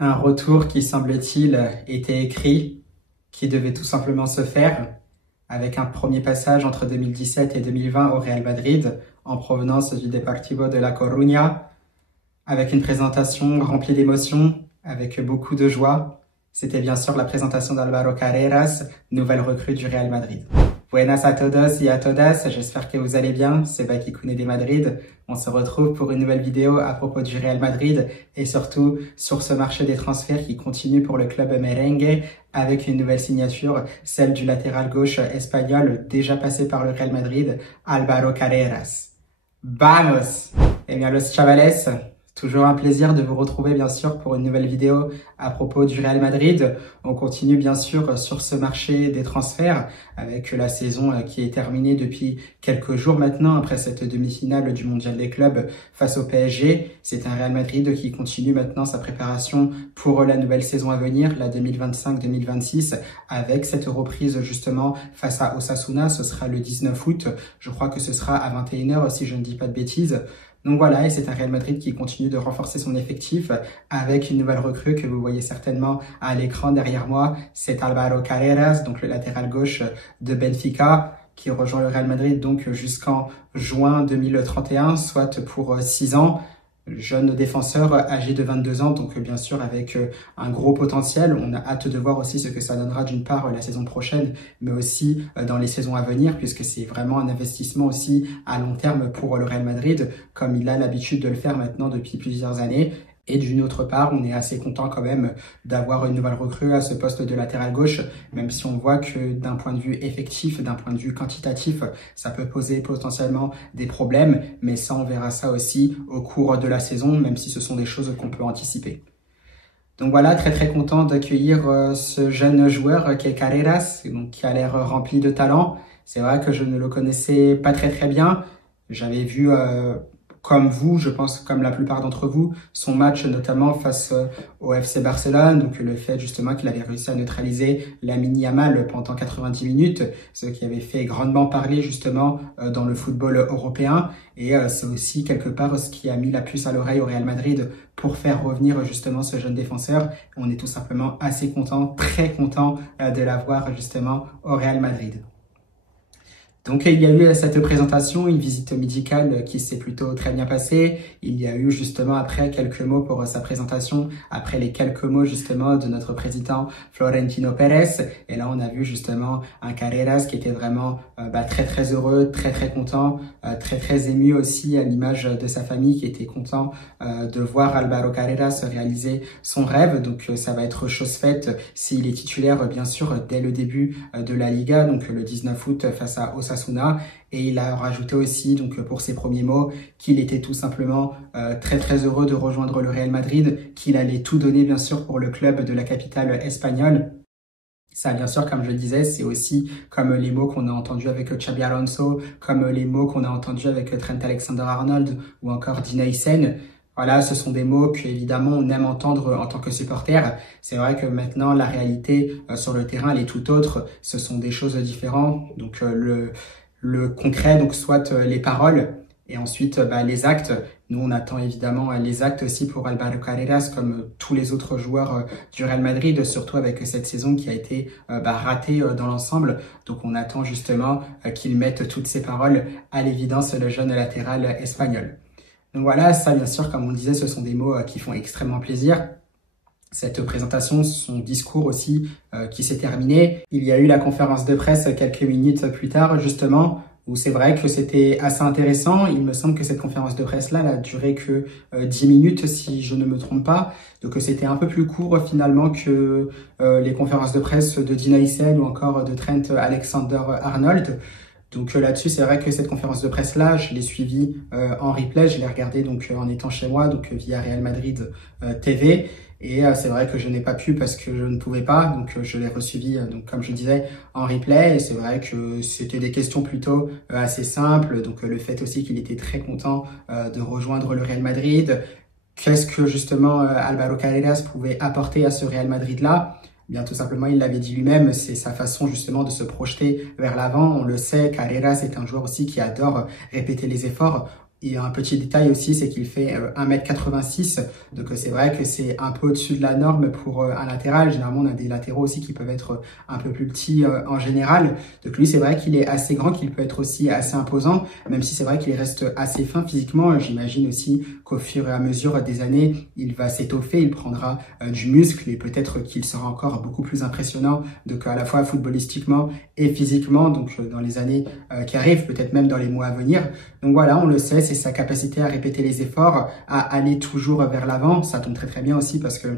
Un retour qui, semble-t-il, était écrit, qui devait tout simplement se faire, avec un premier passage entre 2017 et 2020 au Real Madrid, en provenance du Deportivo de La Coruña, avec une présentation remplie d'émotions, avec beaucoup de joie. C'était bien sûr la présentation d'Álvaro Carreras, nouvelle recrue du Real Madrid. Buenas a todos y a todas, j'espère que vous allez bien, c'est Baki Koune de Madrid. On se retrouve pour une nouvelle vidéo à propos du Real Madrid et surtout sur ce marché des transferts qui continue pour le club merengue avec une nouvelle signature, celle du latéral gauche espagnol déjà passé par le Real Madrid, Álvaro Carreras. Vamos! Eh bien, los chavales, toujours un plaisir de vous retrouver bien sûr pour une nouvelle vidéo à propos du Real Madrid. On continue bien sûr sur ce marché des transferts avec la saison qui est terminée depuis quelques jours maintenant après cette demi-finale du Mondial des clubs face au PSG. C'est un Real Madrid qui continue maintenant sa préparation pour la nouvelle saison à venir, la 2025-2026, avec cette reprise justement face à Osasuna. Ce sera le 19 août. Je crois que ce sera à 21 h si je ne dis pas de bêtises. Donc voilà, et c'est un Real Madrid qui continue de renforcer son effectif avec une nouvelle recrue que vous voyez certainement à l'écran derrière moi. C'est Álvaro Carreras, donc le latéral gauche de Benfica, qui rejoint le Real Madrid donc jusqu'en juin 2031, soit pour 6 ans. Jeune défenseur âgé de 22 ans, donc bien sûr avec un gros potentiel. On a hâte de voir aussi ce que ça donnera d'une part la saison prochaine, mais aussi dans les saisons à venir, puisque c'est vraiment un investissement aussi à long terme pour le Real Madrid, comme il a l'habitude de le faire maintenant depuis plusieurs années. Et d'une autre part, on est assez content quand même d'avoir une nouvelle recrue à ce poste de latéral gauche, même si on voit que d'un point de vue effectif, d'un point de vue quantitatif, ça peut poser potentiellement des problèmes, mais ça, on verra ça aussi au cours de la saison, même si ce sont des choses qu'on peut anticiper. Donc voilà, très content d'accueillir ce jeune joueur qui est Carreras, donc qui a l'air rempli de talent. C'est vrai que je ne le connaissais pas très bien. J'avais vu comme vous, je pense comme la plupart d'entre vous, son match notamment face au FC Barcelone, donc le fait justement qu'il avait réussi à neutraliser Lamine Yamal pendant 90 minutes, ce qui avait fait grandement parler justement dans le football européen, et c'est aussi quelque part ce qui a mis la puce à l'oreille au Real Madrid pour faire revenir justement ce jeune défenseur. On est tout simplement assez content, très content de l'avoir justement au Real Madrid. Donc il y a eu cette présentation, une visite médicale qui s'est plutôt très bien passée. Il y a eu justement après quelques mots pour sa présentation, après les quelques mots justement de notre président Florentino Pérez. Et là on a vu justement un Carreras qui était vraiment très heureux, très content, très ému aussi à l'image de sa famille qui était content de voir Álvaro Carreras réaliser son rêve. Donc ça va être chose faite s'il est titulaire bien sûr dès le début de la Liga, donc le 19 août face à Osasuna. Et il a rajouté aussi, donc pour ses premiers mots, qu'il était tout simplement très heureux de rejoindre le Real Madrid, qu'il allait tout donner bien sûr pour le club de la capitale espagnole. Ça, bien sûr, comme je le disais, c'est aussi comme les mots qu'on a entendus avec Xabi Alonso, comme les mots qu'on a entendus avec Trent Alexander-Arnold ou encore Dean Huysen. Voilà, ce sont des mots que évidemment on aime entendre en tant que supporter. C'est vrai que maintenant la réalité sur le terrain elle est tout autre. Ce sont des choses différentes. Donc le concret, donc soit les paroles et ensuite les actes. Nous on attend évidemment les actes aussi pour Álvaro Carreras comme tous les autres joueurs du Real Madrid, surtout avec cette saison qui a été ratée dans l'ensemble. Donc on attend justement qu'il mette toutes ces paroles à l'évidence, le jeune latéral espagnol. Donc voilà, ça bien sûr, comme on le disait, ce sont des mots qui font extrêmement plaisir. Cette présentation, son discours aussi qui s'est terminé. Il y a eu la conférence de presse quelques minutes plus tard, justement, où c'est vrai que c'était assez intéressant. Il me semble que cette conférence de presse-là n'a duré que 10 minutes, si je ne me trompe pas. Donc c'était un peu plus court finalement que les conférences de presse de Dean Huysen ou encore de Trent Alexander-Arnold. Donc là-dessus, c'est vrai que cette conférence de presse-là, je l'ai suivie en replay, je l'ai regardée donc en étant chez moi, donc via Real Madrid TV. Et c'est vrai que je n'ai pas pu parce que je ne pouvais pas, donc je l'ai resuivi, donc comme je disais, en replay. Et c'est vrai que c'était des questions plutôt assez simples. Donc le fait aussi qu'il était très content de rejoindre le Real Madrid. Qu'est-ce que justement Álvaro Carreras pouvait apporter à ce Real Madrid-là? Bien, tout simplement, il l'avait dit lui-même, c'est sa façon justement de se projeter vers l'avant. On le sait, Carreras est un joueur aussi qui adore répéter les efforts. Et un petit détail aussi, c'est qu'il fait 1m86, donc c'est vrai que c'est un peu au-dessus de la norme pour un latéral. Généralement, on a des latéraux aussi qui peuvent être un peu plus petits en général. Donc lui, c'est vrai qu'il est assez grand, qu'il peut être aussi assez imposant, même si c'est vrai qu'il reste assez fin physiquement. J'imagine aussi qu'au fur et à mesure des années, il va s'étoffer, il prendra du muscle et peut-être qu'il sera encore beaucoup plus impressionnant, donc à la fois footballistiquement et physiquement, donc dans les années qui arrivent, peut-être même dans les mois à venir. Donc voilà, on le sait, c'est sa capacité à répéter les efforts, à aller toujours vers l'avant. Ça tombe très très bien aussi parce que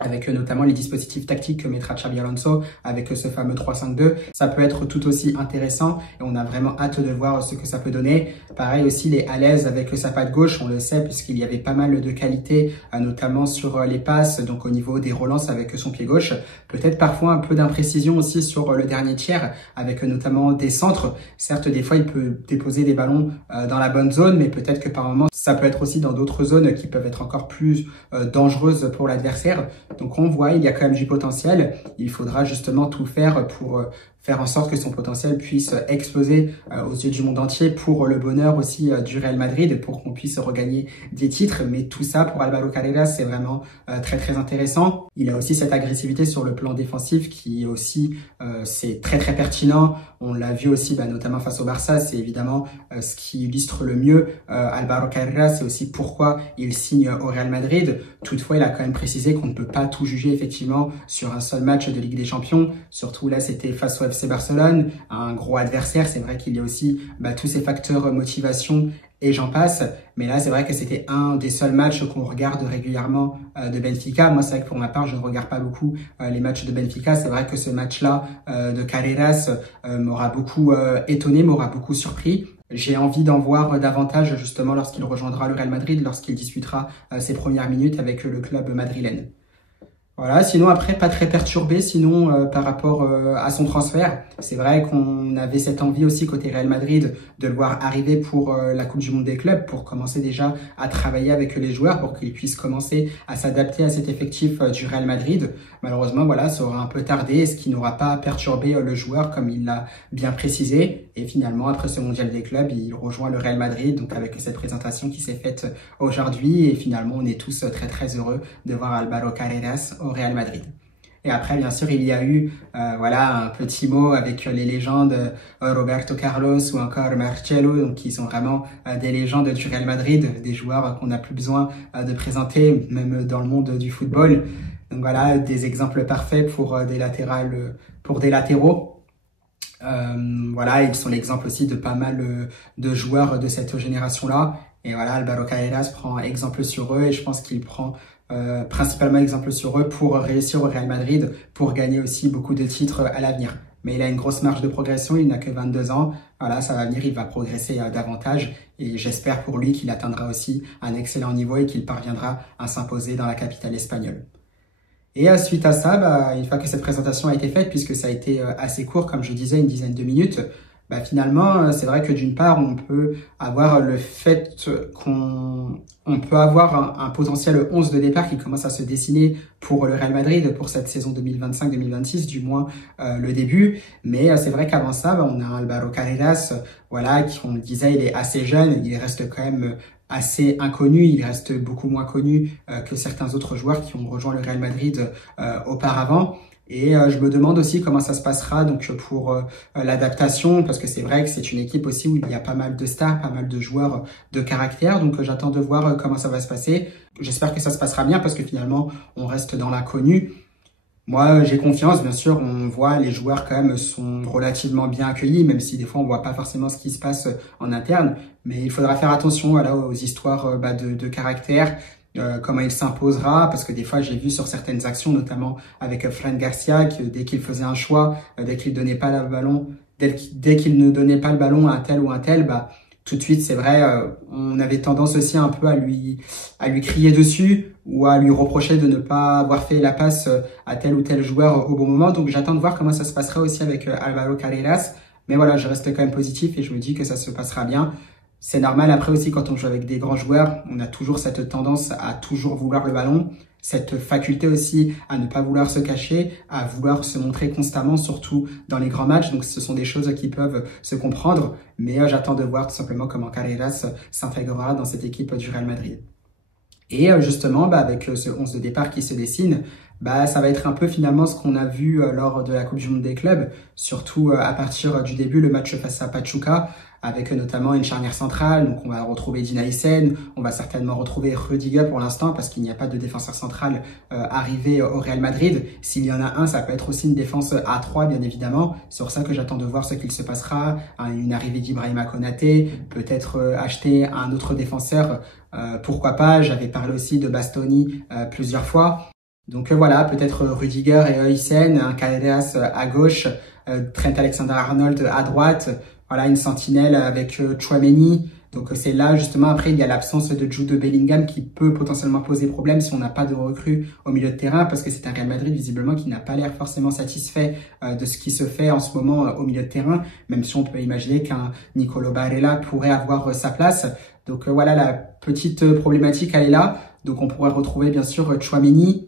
avec notamment les dispositifs tactiques que mettra Xabi Alonso avec ce fameux 3-5-2. Ça peut être tout aussi intéressant et on a vraiment hâte de voir ce que ça peut donner. Pareil aussi, il est à l'aise avec sa patte gauche, on le sait, puisqu'il y avait pas mal de qualités, notamment sur les passes, donc au niveau des relances avec son pied gauche. Peut-être parfois un peu d'imprécision aussi sur le dernier tiers, avec notamment des centres. Certes, des fois, il peut déposer des ballons dans la bonne zone, mais peut-être que par moments, ça peut être aussi dans d'autres zones qui peuvent être encore plus dangereuses pour l'adversaire. Donc on voit, il y a quand même du potentiel. Il faudra justement tout faire pour faire en sorte que son potentiel puisse exploser aux yeux du monde entier pour le bonheur aussi du Real Madrid, pour qu'on puisse regagner des titres. Mais tout ça pour Álvaro Carreras, c'est vraiment très très intéressant. Il a aussi cette agressivité sur le plan défensif qui aussi c'est très très pertinent. On l'a vu aussi notamment face au Barça, c'est évidemment ce qui illustre le mieux Álvaro Carreras, c'est aussi pourquoi il signe au Real Madrid. Toutefois, il a quand même précisé qu'on ne peut pas tout juger effectivement sur un seul match de Ligue des Champions. Surtout là, c'était face au FC Barcelone, un gros adversaire. C'est vrai qu'il y a aussi tous ces facteurs motivation et j'en passe. Mais là, c'est vrai que c'était un des seuls matchs qu'on regarde régulièrement de Benfica. Moi, c'est vrai que pour ma part, je ne regarde pas beaucoup les matchs de Benfica. C'est vrai que ce match-là de Carreras m'aura beaucoup étonné, m'aura beaucoup surpris. J'ai envie d'en voir davantage justement lorsqu'il rejoindra le Real Madrid, lorsqu'il disputera ses premières minutes avec le club madrilène. Voilà, sinon après, pas très perturbé, sinon par rapport à son transfert. C'est vrai qu'on avait cette envie aussi côté Real Madrid de le voir arriver pour la Coupe du Monde des clubs, pour commencer déjà à travailler avec les joueurs, pour qu'ils puissent commencer à s'adapter à cet effectif du Real Madrid. Malheureusement, voilà, ça aura un peu tardé, ce qui n'aura pas perturbé le joueur comme il l'a bien précisé. Et finalement, après ce mondial des clubs, il rejoint le Real Madrid, donc avec cette présentation qui s'est faite aujourd'hui. Et finalement, on est tous très très heureux de voir Álvaro Carreras au Real Madrid. Et après, bien sûr, il y a eu voilà, un petit mot avec les légendes Roberto Carlos ou encore Marcelo, donc qui sont vraiment des légendes du Real Madrid, des joueurs qu'on n'a plus besoin de présenter, même dans le monde du football. Donc voilà, des exemples parfaits pour des latéraux. Voilà, ils sont l'exemple aussi de pas mal de joueurs de cette génération-là. Et voilà, Álvaro Carreras prend exemple sur eux et je pense qu'il prend principalement exemple sur eux pour réussir au Real Madrid, pour gagner aussi beaucoup de titres à l'avenir. Mais il a une grosse marge de progression, il n'a que 22 ans. Voilà, ça va venir, il va progresser davantage et j'espère pour lui qu'il atteindra aussi un excellent niveau et qu'il parviendra à s'imposer dans la capitale espagnole. Et suite à ça, une fois que cette présentation a été faite, puisque ça a été assez court, comme je disais, une dizaine de minutes, finalement, c'est vrai que d'une part, on peut avoir le fait qu'on peut avoir un potentiel 11 de départ qui commence à se dessiner pour le Real Madrid pour cette saison 2025-2026, du moins le début. Mais c'est vrai qu'avant ça, on a Álvaro Carreras, voilà, qui, on le disait, il est assez jeune, il reste quand même assez inconnu, il reste beaucoup moins connu que certains autres joueurs qui ont rejoint le Real Madrid auparavant. Et je me demande aussi comment ça se passera donc pour l'adaptation, parce que c'est vrai que c'est une équipe aussi où il y a pas mal de stars, pas mal de joueurs de caractère, donc j'attends de voir comment ça va se passer. J'espère que ça se passera bien parce que finalement on reste dans l'inconnu. Moi, j'ai confiance, bien sûr, on voit les joueurs quand même sont relativement bien accueillis, même si des fois on voit pas forcément ce qui se passe en interne, mais il faudra faire attention voilà, aux histoires de caractère, comment il s'imposera, parce que des fois j'ai vu sur certaines actions, notamment avec Fran Garcia, que dès qu'il faisait un choix, dès qu'il donnait pas le ballon, dès qu'il ne donnait pas le ballon à un tel, tout de suite, c'est vrai, on avait tendance aussi un peu à lui crier dessus ou à lui reprocher de ne pas avoir fait la passe à tel ou tel joueur au bon moment. Donc j'attends de voir comment ça se passera aussi avec Álvaro Carreras. Mais voilà, je reste quand même positif et je me dis que ça se passera bien. C'est normal, après aussi, quand on joue avec des grands joueurs, on a toujours cette tendance à toujours vouloir le ballon. cette faculté aussi à ne pas vouloir se cacher, à vouloir se montrer constamment, surtout dans les grands matchs. Donc ce sont des choses qui peuvent se comprendre, mais j'attends de voir tout simplement comment Carreras s'intégrera dans cette équipe du Real Madrid. Et justement, avec ce 11 de départ qui se dessine, ça va être un peu finalement ce qu'on a vu lors de la Coupe du Monde des clubs, surtout à partir du début, le match face à Pachuca, avec notamment une charnière centrale. Donc on va retrouver Dina Hysén, on va certainement retrouver Rudiger pour l'instant parce qu'il n'y a pas de défenseur central arrivé au Real Madrid. S'il y en a un, ça peut être aussi une défense à 3 bien évidemment. C'est pour ça que j'attends de voir ce qu'il se passera. Une arrivée d'Ibrahima Konaté, peut-être acheter un autre défenseur, pourquoi pas. J'avais parlé aussi de Bastoni plusieurs fois. Donc voilà, peut-être Rudiger et Hysén, un Carreras à gauche, Trent Alexander-Arnold à droite. Voilà, une sentinelle avec Tchouaméni. Donc c'est là justement, après il y a l'absence de Jude Bellingham qui peut potentiellement poser problème si on n'a pas de recrue au milieu de terrain, parce que c'est un Real Madrid visiblement qui n'a pas l'air forcément satisfait de ce qui se fait en ce moment au milieu de terrain, même si on peut imaginer qu'un Nicolo Barella pourrait avoir sa place. Donc voilà, la petite problématique elle est là. Donc on pourrait retrouver bien sûr Tchouaméni.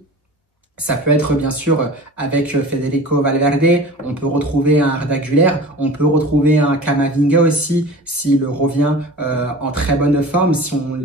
Ça peut être bien sûr avec Federico Valverde, on peut retrouver un Arda Güler, on peut retrouver un Camavinga aussi s'il revient en très bonne forme, si on le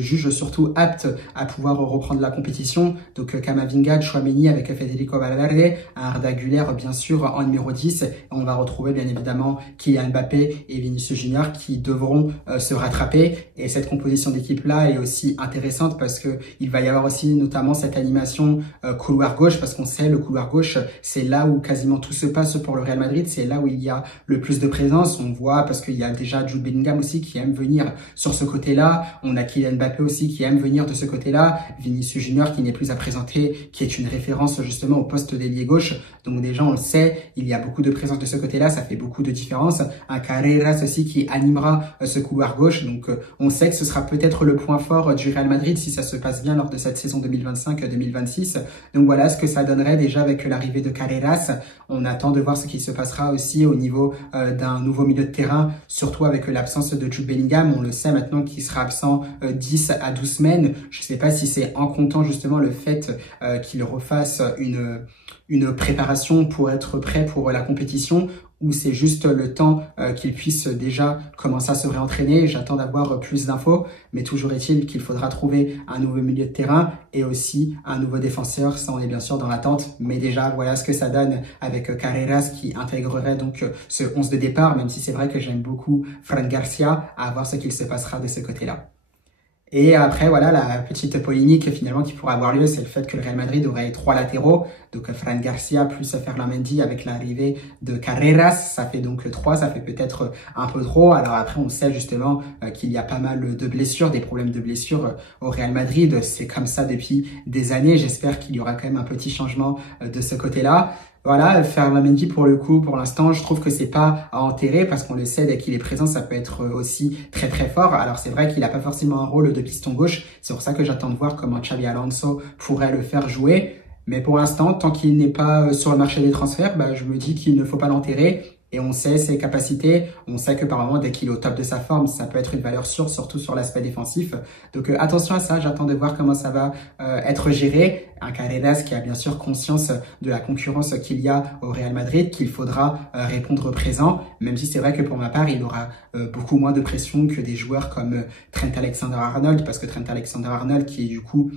juge surtout apte à pouvoir reprendre la compétition. Donc Camavinga, Tchouaméni avec Federico Valverde, Arda Güler bien sûr en numéro 10. Et on va retrouver bien évidemment Kylian Mbappé et Vinicius Junior qui devront se rattraper. Et cette composition d'équipe-là est aussi intéressante parce que il va y avoir aussi notamment cette animation couloir gauche, parce qu'on sait le couloir gauche, c'est là où quasiment tout se passe pour le Real Madrid. C'est là où il y a le plus de présence. On voit parce qu'il y a déjà Jude Bellingham aussi qui aime venir sur ce côté-là. On a Kylian Mbappé aussi qui aime venir de ce côté-là, Vinicius Junior qui n'est plus à présenter, qui est une référence justement au poste d'ailier gauche. Donc déjà on le sait, il y a beaucoup de présence de ce côté-là, ça fait beaucoup de différence. Un Carreras aussi qui animera ce couloir gauche. Donc on sait que ce sera peut-être le point fort du Real Madrid si ça se passe bien lors de cette saison 2025-2026. Donc voilà ce que ça donnerait déjà avec l'arrivée de Carreras. On attend de voir ce qui se passera aussi au niveau d'un nouveau milieu de terrain, surtout avec l'absence de Jude Bellingham. On le sait maintenant qu'il sera absent 10 à 12 semaines. Je ne sais pas si c'est en comptant justement le fait qu'il refasse une préparation pour être prêt pour la compétition, ou c'est juste le temps qu'il puisse déjà commencer à se réentraîner. J'attends d'avoir plus d'infos, mais toujours est-il qu'il faudra trouver un nouveau milieu de terrain et aussi un nouveau défenseur. Ça, on est bien sûr dans l'attente, mais déjà, voilà ce que ça donne avec Carreras qui intégrerait donc ce 11 de départ, même si c'est vrai que j'aime beaucoup Fran Garcia, à voir ce qu'il se passera de ce côté-là. Et après, voilà, la petite polémique finalement qui pourrait avoir lieu, c'est le fait que le Real Madrid aurait 3 latéraux. Donc Fran Garcia plus Ferland Mendy avec l'arrivée de Carreras, ça fait donc 3, ça fait peut-être un peu trop. Alors après, on sait justement qu'il y a pas mal de blessures, des problèmes de blessures au Real Madrid. C'est comme ça depuis des années. J'espère qu'il y aura quand même un petit changement de ce côté-là. Voilà, Ferland Mendy pour le coup, pour l'instant, je trouve que c'est pas à enterrer parce qu'on le sait, dès qu'il est présent, ça peut être aussi très très fort. Alors c'est vrai qu'il n'a pas forcément un rôle de piston gauche, c'est pour ça que j'attends de voir comment Xabi Alonso pourrait le faire jouer. Mais pour l'instant, tant qu'il n'est pas sur le marché des transferts, je me dis qu'il ne faut pas l'enterrer. Et on sait ses capacités, on sait que par moment, dès qu'il est au top de sa forme, ça peut être une valeur sûre, surtout sur l'aspect défensif. Donc attention à ça, j'attends de voir comment ça va être géré. Un Carreras qui a bien sûr conscience de la concurrence qu'il y a au Real Madrid, qu'il faudra répondre présent, même si c'est vrai que pour ma part, il aura beaucoup moins de pression que des joueurs comme Trent Alexander-Arnold, parce que Trent Alexander-Arnold qui est du coup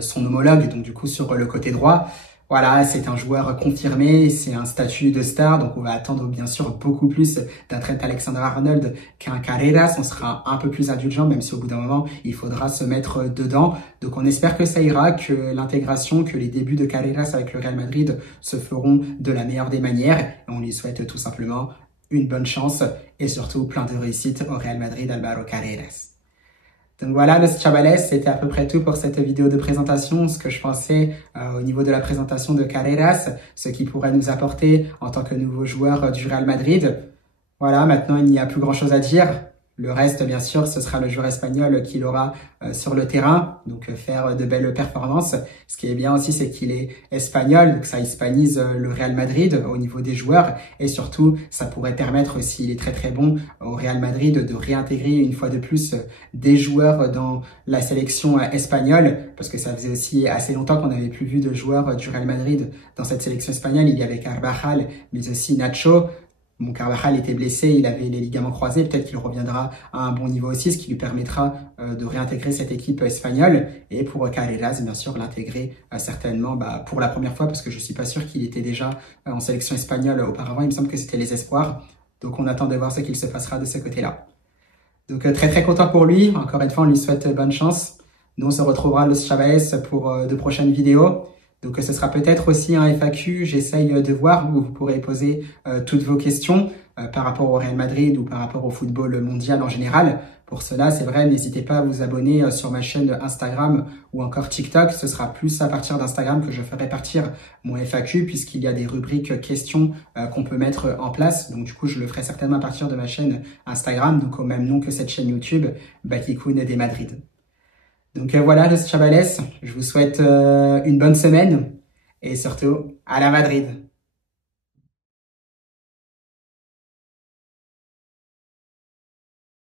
son homologue, donc du coup sur le côté droit, voilà, c'est un joueur confirmé, c'est un statut de star, donc on va attendre bien sûr beaucoup plus d'un Trent Alexander-Arnold qu'un Carreras. On sera un peu plus indulgent, même si au bout d'un moment, il faudra se mettre dedans. Donc on espère que ça ira, que l'intégration, que les débuts de Carreras avec le Real Madrid se feront de la meilleure des manières. Et on lui souhaite tout simplement une bonne chance et surtout plein de réussite au Real Madrid Álvaro Carreras. Donc voilà, les chavales, c'était à peu près tout pour cette vidéo de présentation, ce que je pensais au niveau de la présentation de Carreras, ce qu'il pourrait nous apporter en tant que nouveau joueur du Real Madrid. Voilà, maintenant il n'y a plus grand chose à dire. Le reste, bien sûr, ce sera le joueur espagnol qui l'aura sur le terrain, donc faire de belles performances. Ce qui est bien aussi, c'est qu'il est espagnol, donc ça hispanise le Real Madrid au niveau des joueurs, et surtout, ça pourrait permettre, s'il est très très bon au Real Madrid, de réintégrer une fois de plus des joueurs dans la sélection espagnole, parce que ça faisait aussi assez longtemps qu'on n'avait plus vu de joueurs du Real Madrid dans cette sélection espagnole. Il y avait Carvajal, mais aussi Nacho. Bon, Carvajal était blessé, il avait les ligaments croisés, peut-être qu'il reviendra à un bon niveau aussi, ce qui lui permettra de réintégrer cette équipe espagnole. Et pour Carreras, bien sûr, l'intégrer certainement pour la première fois, parce que je suis pas sûr qu'il était déjà en sélection espagnole auparavant. Il me semble que c'était les espoirs. Donc on attend de voir ce qu'il se passera de ce côté-là. Donc très très content pour lui. Encore une fois, on lui souhaite bonne chance. Nous, on se retrouvera Los Chavales pour de prochaines vidéos. Donc ce sera peut-être aussi un FAQ, j'essaye de voir, où vous pourrez poser toutes vos questions par rapport au Real Madrid ou par rapport au football mondial en général. Pour cela, c'est vrai, n'hésitez pas à vous abonner sur ma chaîne Instagram ou encore TikTok. Ce sera plus à partir d'Instagram que je ferai partir mon FAQ, puisqu'il y a des rubriques questions qu'on peut mettre en place. Donc du coup, je le ferai certainement à partir de ma chaîne Instagram, donc au même nom que cette chaîne YouTube, Bakikoun de Madrid. Donc voilà, Los Chavales, je vous souhaite une bonne semaine et surtout, à la Madrid.